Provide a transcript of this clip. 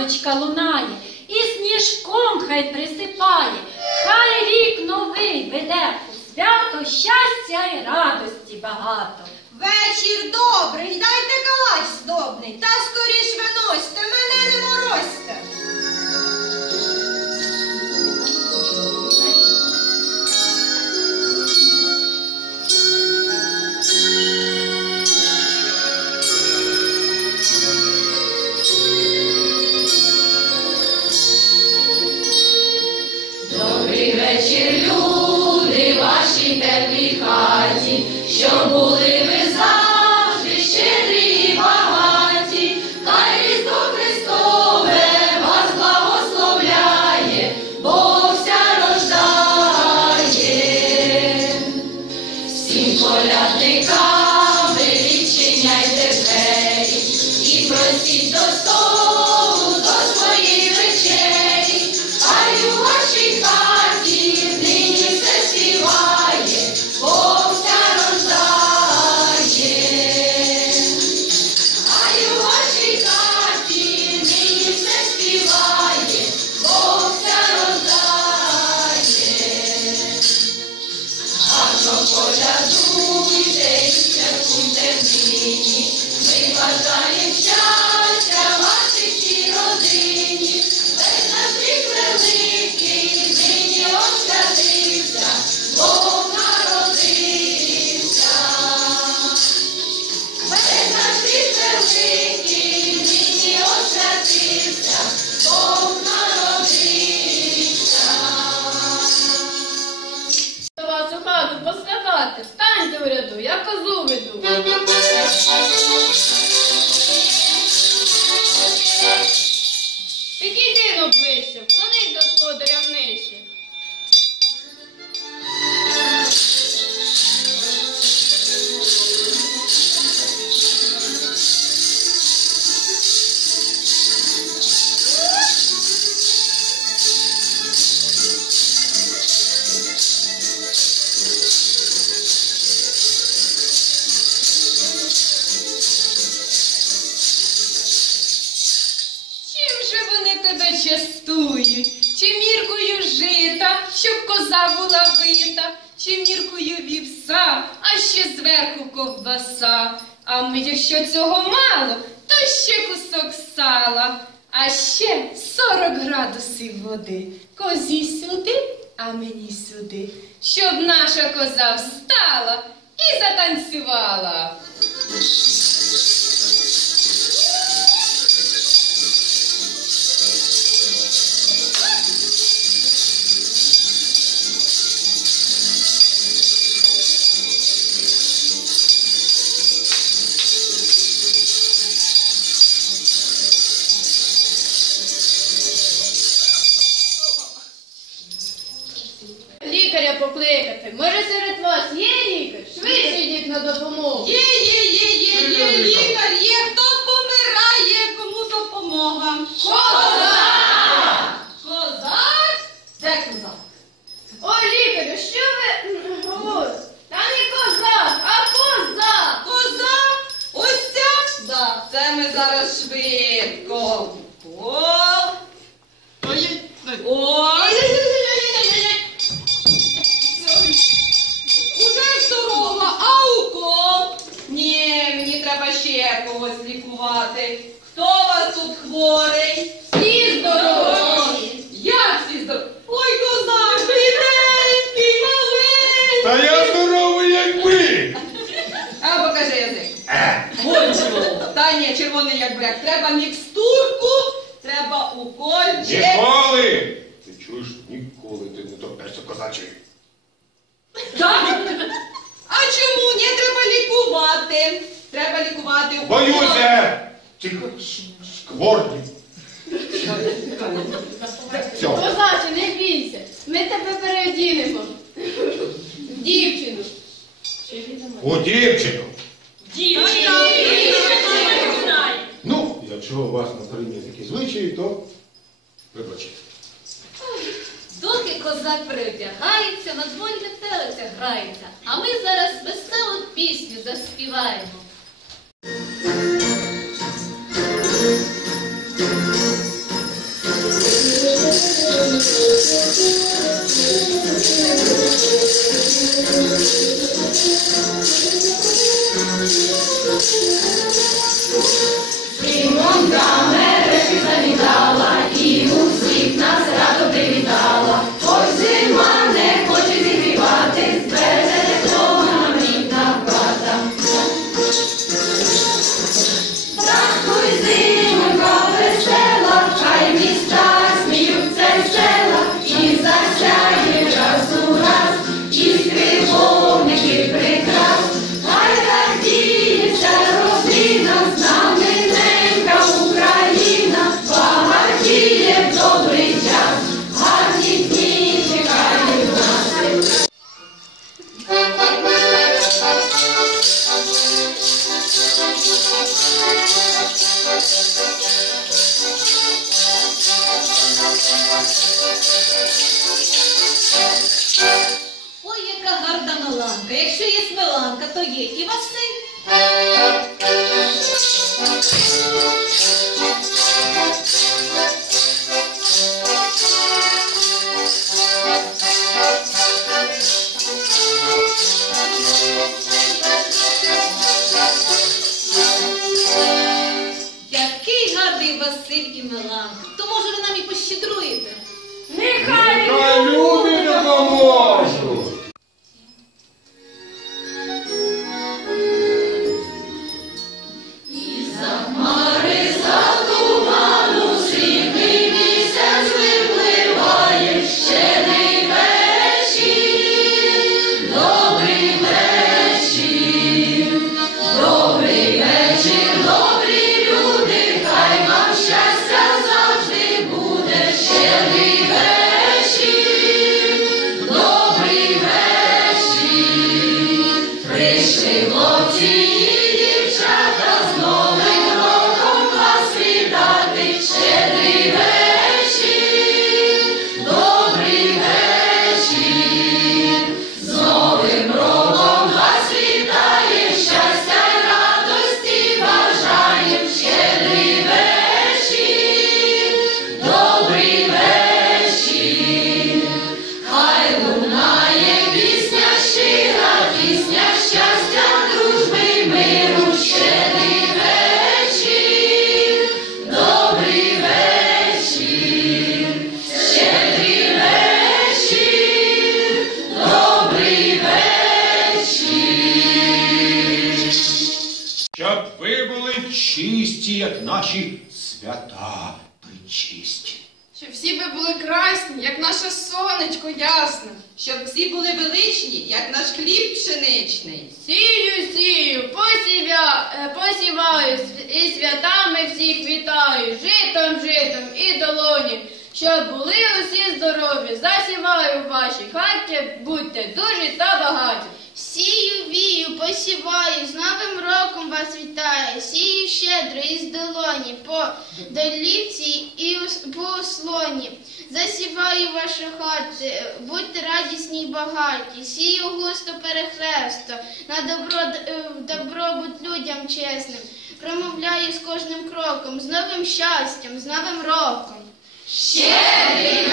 колядочка лунає, і сніжком хай присипає, хай рік новий веде у свято щастя і радості багато. Вечір добрий, дайте калач здобний, та скоріш виносьте, мене не морозьте. Вечір, люди, вашій теплій хаті, що були ви завжди щирі і багаті, хай Різдво Христове вас благословляє, Бог вся рождає. Всім колядникам частують? Чи міркою жита, щоб коза була бита, чи міркою вівса, а ще зверху ковбаса. А якщо цього мало, то ще кусок сала, а ще 40 градусів води. Козі сюди, а мені сюди, щоб наша коза встала і затанцювала. Лікаря покликати. Може серед вас є лікар? Швидше йдіть на допомогу. Є, є, є, є, є, лікар, є, хто помирає, кому допомога. Козак! Козак? Де козак? Треба когось лікувати. Хто вас тут хворий? Всі здорові. Як всі здорові? Ой, козак, бідненький, маленький. Та я здоровий, як ви! А покажи язик. Е, Та ні, червоний як брек. Треба мікстурку, треба укольчик. Ніколи! Ти чуєш, ніколи ти не торкнешся козачий. Так? А чому? Ні, треба лікувати. Треба лікувати. Боюся! Тихо, скворні. Все. Козаче, не бійся. Ми тебе переодінемо. Дівчину. Чи У дівчину. Дівчина. Ну, якщо у вас на країні такі звичаї, то вибачте. Доки козак перевдягається, на дворі метелиця грається, а ми зараз веселу пісню заспіваємо. Ой, то є і Василь. Щоб як наші свята причисті. Щоб всі ви були красні, як наше сонечко ясне. Щоб всі були величні, як наш хліб пшеничний. Сію, сію, посівя, е, посіваю, і святами всіх вітаю, житом, житом і долоні, щоб були усі здорові, засіваю в ваші хаті, будьте дуже та багаті. Сію, вію, посіваю, з Новим роком вас вітаю, сію щедро із долоні, по долівці і по ослоні. Засіваю ваші хати, будьте радісні й багаті, сію густо перехресто, на добро, е, добробут людям чесним. Промовляю з кожним кроком, з новим щастям, з новим роком. Щедрий